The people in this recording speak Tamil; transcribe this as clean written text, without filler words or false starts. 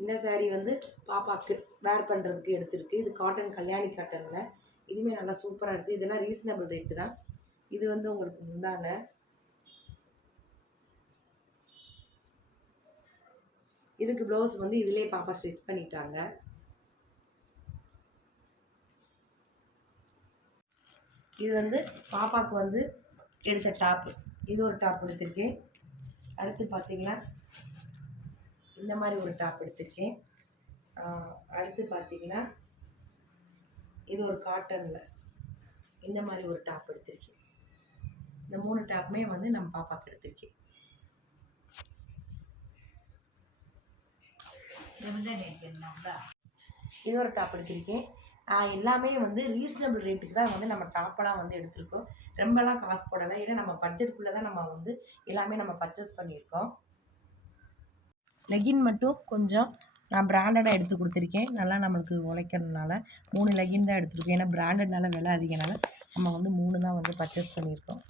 இந்த சாரீ வந்து பாப்பாவுக்கு வேர் பண்ணுறதுக்கு எடுத்திருக்கு. இது காட்டன், கல்யாணி காட்டனில். இதுவுமே நல்லா சூப்பராக இருந்துச்சு. இதெல்லாம் ரீசனபிள் ரேட்டு தான். இது வந்து உங்களுக்கு முந்தான. இதுக்கு ப்ளவுஸ் வந்து இதிலே பாப்பா ஸ்டிச் பண்ணிட்டாங்க. இது வந்து பாப்பாவுக்கு வந்து எடுத்த டாப்பு. இது ஒரு டாப் எடுத்திருக்கேன். அடுத்து பார்த்தீங்கன்னா இந்த மாதிரி ஒரு டாப் எடுத்திருக்கேன். அடுத்து பார்த்தீங்கன்னா இது ஒரு காட்டனில் இந்த மாதிரி ஒரு டாப் எடுத்திருக்கேன். இந்த 3 டாப்புமே வந்து நம்ம பாப்பாவுக்கு எடுத்திருக்கேன். இது ஒரு டாப் எடுத்திருக்கேன். எல்லாமே வந்து ரீசனபிள் ரேட்டுக்கு தான் வந்து நம்ம டாப்பெல்லாம் வந்து எடுத்திருக்கோம். ரொம்பலாம் காசு போடலை. ஏன்னா நம்ம பட்ஜெட்டுக்குள்ளே தான் நம்ம வந்து எல்லாமே நம்ம பர்ச்சேஸ் பண்ணியிருக்கோம். லெகின் மட்டும் கொஞ்சம் நான் பிராண்டடாக எடுத்து கொடுத்துருக்கேன். நல்லா நம்மளுக்கு உழைக்கிறதுனால 3 லெகின் தான் எடுத்துருக்கோம். ஏன்னா பிராண்டட்னால விலை அதிகனால நம்ம வந்து 3 தான் வந்து பர்ச்சேஸ் பண்ணியிருக்கோம்.